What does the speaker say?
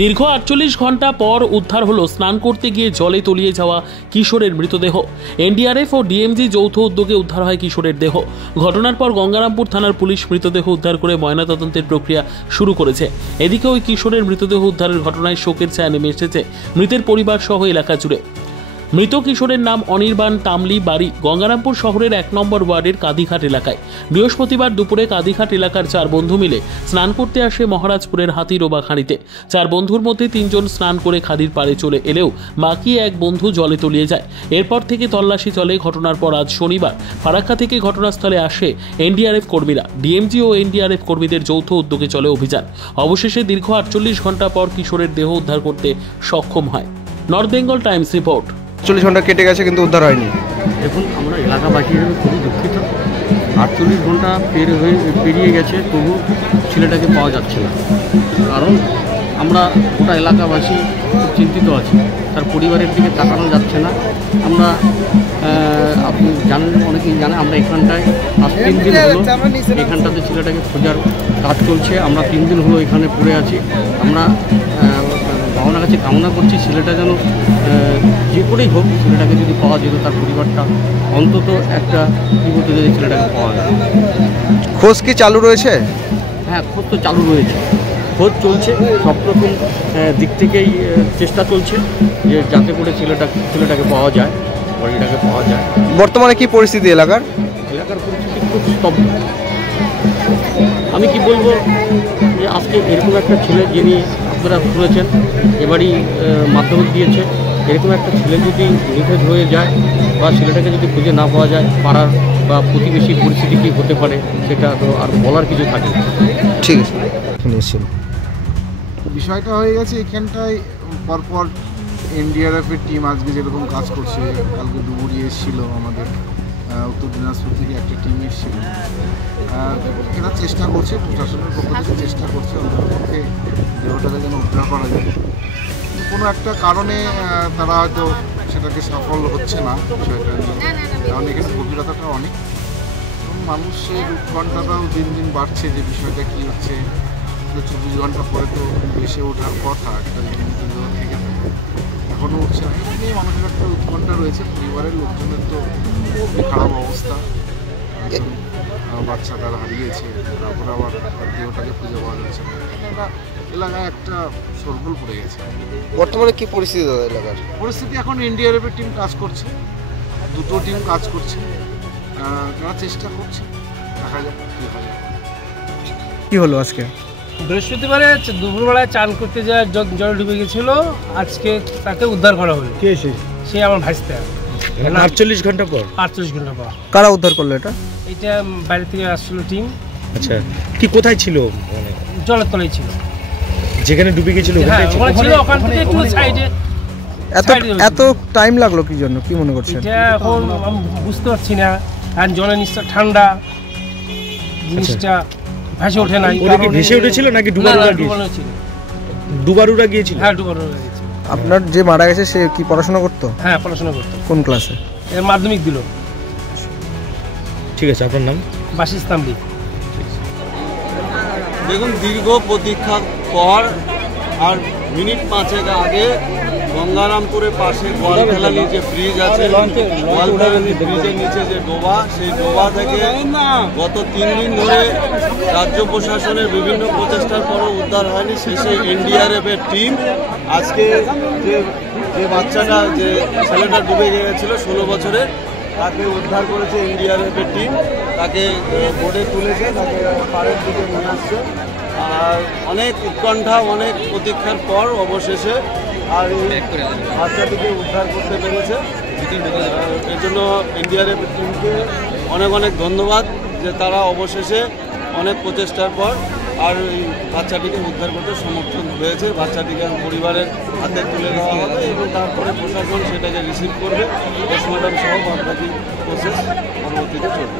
দীর্ঘ 48 ঘন্টা পর উদ্ধার হলো স্নান করতে গিয়ে জলে তলিয়ে যাওয়া কিশোরের মৃতদেহ। এনডিআরএফ ও ডিএমজি যৌথ উদ্যোগে উদ্ধার হয় কিশোরের দেহ। ঘটনার পর গঙ্গারামপুর থানার পুলিশ মৃতদেহ উদ্ধার করে ময়নাতদন্তের প্রক্রিয়া শুরু করেছে। এদিকে ওই কিশোরের মৃতদেহ উদ্ধারের ঘটনায় শোকের ছায়া নেমে এসেছে মৃতের পরিবার সহ এলাকা জুড়ে। মৃত কিশোরের নাম অনির্বাণ তামলি, বাড়ি গঙ্গারামপুর শহরের 1 নম্বর ওয়ার্ডের কাদিঘাট এলাকায়। বৃহস্পতিবার দুপুরে কাদিঘাট এলাকার 4 বন্ধু মিলে স্নান করতে আসে মহারাজপুরের হাতিরোবা খাঁড়িতে। 4 বন্ধুর মধ্যে 3 জন স্নান করে খাদির পাড়ে চলে এলেও বাকি 1 বন্ধু জলে তলিয়ে যায়। এরপর থেকে তল্লাশি চলে। ঘটনার পর আজ শনিবার ফারাক্কা থেকে ঘটনাস্থলে আসে এনডিআরএফ কর্মীরা। ডিএমজি ও এনডিআরএফ কর্মীদের যৌথ উদ্যোগে চলে অভিযান। অবশেষে দীর্ঘ 48 ঘন্টা পর কিশোরের দেহ উদ্ধার করতে সক্ষম হয়। North Bengal Times report. 48 ঘন্টা কেটে গেছে কিন্তু উদ্ধার হয়নি। দেখুন, আমরা এলাকাবাসী হিসেবে খুবই দুঃখিত। 48 ঘন্টা পেরিয়ে গেছে, তবু ছেলেটাকে পাওয়া যাচ্ছে না। কারণ আমরা গোটা এলাকাবাসী খুব চিন্তিত আছি, তার পরিবারের দিকে তাকানো যাচ্ছে না। আমরা আপনি জানেন, অনেকেই জানে, আমরা এখানটায় আজ 3 দিন হলো এখানটাতে ছেলেটাকে খোঁজার কাজ চলছে। আমরা 3 দিন হলো এখানে পড়ে আছি। আমরা ভগবানের কাছে কামনা করছি ছেলেটা যেন যে করেই হোক ছেলেটাকে যদি পাওয়া যেত, তার পরিবারটা অন্তত একটা কী বলতে যদি ছেলেটাকে পাওয়া যায়। খোঁজ কি চালু রয়েছে? হ্যাঁ, খোঁজ তো চালু রয়েছে, খোঁজ চলছে। সব রকম দিক থেকেই চেষ্টা চলছে যে যাতে করে ছেলেটাকে পাওয়া যায়, বডিটাকে পাওয়া যায়। বর্তমানে কি পরিস্থিতি এলাকার পরিস্থিতি খুব স্তব্ধ। আমি কি বলবো যে আজকে এরকম একটা ছেলে, যিনি আপনারা শুনেছেন এবারই মাধ্যমিক দিয়েছে, এরকম একটা ছেলে যদি নিখোঁজ হয়ে যায় বা ছেলেটাকে যদি খুঁজে না পাওয়া যায়, পাড়ার বা প্রতিবেশী পরিস্থিতি কী হতে পারে সেটা তো আর বলার কিছু থাকে না। ঠিক আছে, বিষয়টা হয়ে গেছে এখানটায় পরপর এনডিআরএফের টিম আজকে যেরকম কাজ করছে, কালকে দুপুরে এসেছিল আমাদের উত্তর দিনাজপুর থেকে একটা টিম এসেছিল। এরা চেষ্টা করছে, প্রশাসনের পক্ষ থেকে চেষ্টা করছে অন্ততপক্ষে দেহটাকে যেন উদ্ধার করা যায়। কোনো একটা কারণে তারা হয়তো সেটাকে সফল হচ্ছে না বিষয়টা নিয়ে, কারণ এখানে গভীরতাটা অনেক। এবং মানুষের উৎকণ্ঠাটাও দিন দিন বাড়ছে যে বিষয়টা কী হচ্ছে। 24 ঘন্টা পরে তো বেশি ওঠার কথা, একটা মৃতদেহ থেকে থাকে, এখনও উঠছে না। এটা নিয়ে মানুষের একটা উৎকণ্ঠা রয়েছে। পরিবারের লোকজনের তো খুবই খারাপ অবস্থা। বাচ্চা তারা হারিয়েছে, তারপরে আবার দেহটাকে খুঁজে পাওয়া যাচ্ছে না। এলাকায় একটা শোরগোল পড়ে গেছে। বর্তমানে কি পরিস্থিতি এলাকার? পরিস্থিতি এখন এনডিআরএফের টিম কাজ করছে, 2টো টিম কাজ করছে, তারা চেষ্টা করছে, দেখা যাক কী হয়। কি হলো আজকে? বৃহস্পতিবারে দুপুরবেলায় চান করতে যায়, জল ডুবে গেছিল। আজকে তাকে উদ্ধার করা হলো। কে সে আমার ভাইস্তা। 48 ঘন্টা পর? 48 ঘন্টা পর। কারা উদ্ধার করলো এটা? এটা বাইরে থেকে আসছিল টিম। আচ্ছা, কি কোথায় ছিল? জলের তলায় ছিল, যেখানে ডুবে গেছিল ওখানে ছিল। ওখান থেকে একটু সাইডে। এত টাইম লাগলো কি জন্য, কি মনে করছেন? এটা এখন আমি বুঝতে পারছি না। আর জলের নিচটা ঠান্ডা, জিনিসটা ভেসে ওঠে না। ওটা কি ভেসে উঠেছিল নাকি ডুবারুরা গিয়েছিল? ডুবারুরা গিয়েছিল? হ্যাঁ, ডুবারুরা গিয়েছিল। আপনার যে মারা গেছে সে কি পড়াশোনা করতো? হ্যাঁ, পড়াশোনা করতো। কোন ক্লাসে? এর মাধ্যমিক দিল। ঠিক আছে, আপনার নাম? বাসিস তামলি। দেখুন, দীর্ঘ প্রতীক্ষার পর আর মিনিট 5 আগে গঙ্গারামপুরের পাশে গোয়ালফেলানি যে ব্রিজ আছে, গোয়ালফেলানি ব্রিজের নিচে যে ডোবা, সেই ডোবা থেকে গত 3 দিন ধরে রাজ্য প্রশাসনের বিভিন্ন প্রচেষ্টার পরও উদ্ধার হয়নি। শেষে এনডিআরএফের টিম আজকে যে বাচ্চাটা, যে ছেলেটা ডুবে গিয়েছিল 16 বছরের, তাকে উদ্ধার করেছে এনডিআরএফের টিম। তাকে বোটে তুলেছে, তাকে পাড়ের দিকে নিয়ে আসছে। আর অনেক উৎকণ্ঠা, অনেক প্রতীক্ষার পর অবশেষে আর এই বাচ্চাটিকে উদ্ধার করতে পেরেছে। এর জন্য এনডিআরএফের টিমকে অনেক অনেক ধন্যবাদ যে তারা অবশেষে অনেক প্রচেষ্টার পর আর এই বাচ্চাটিকে উদ্ধার করতে সমর্থন হয়েছে। বাচ্চাটিকে পরিবারের হাতে তুলে দেওয়া হবে এবং তারপরে প্রশাসন সেটাকে রিসিভ করবে। পোস্টমর্টম সহ বাকি প্রসেস পরবর্তীতে চলবে।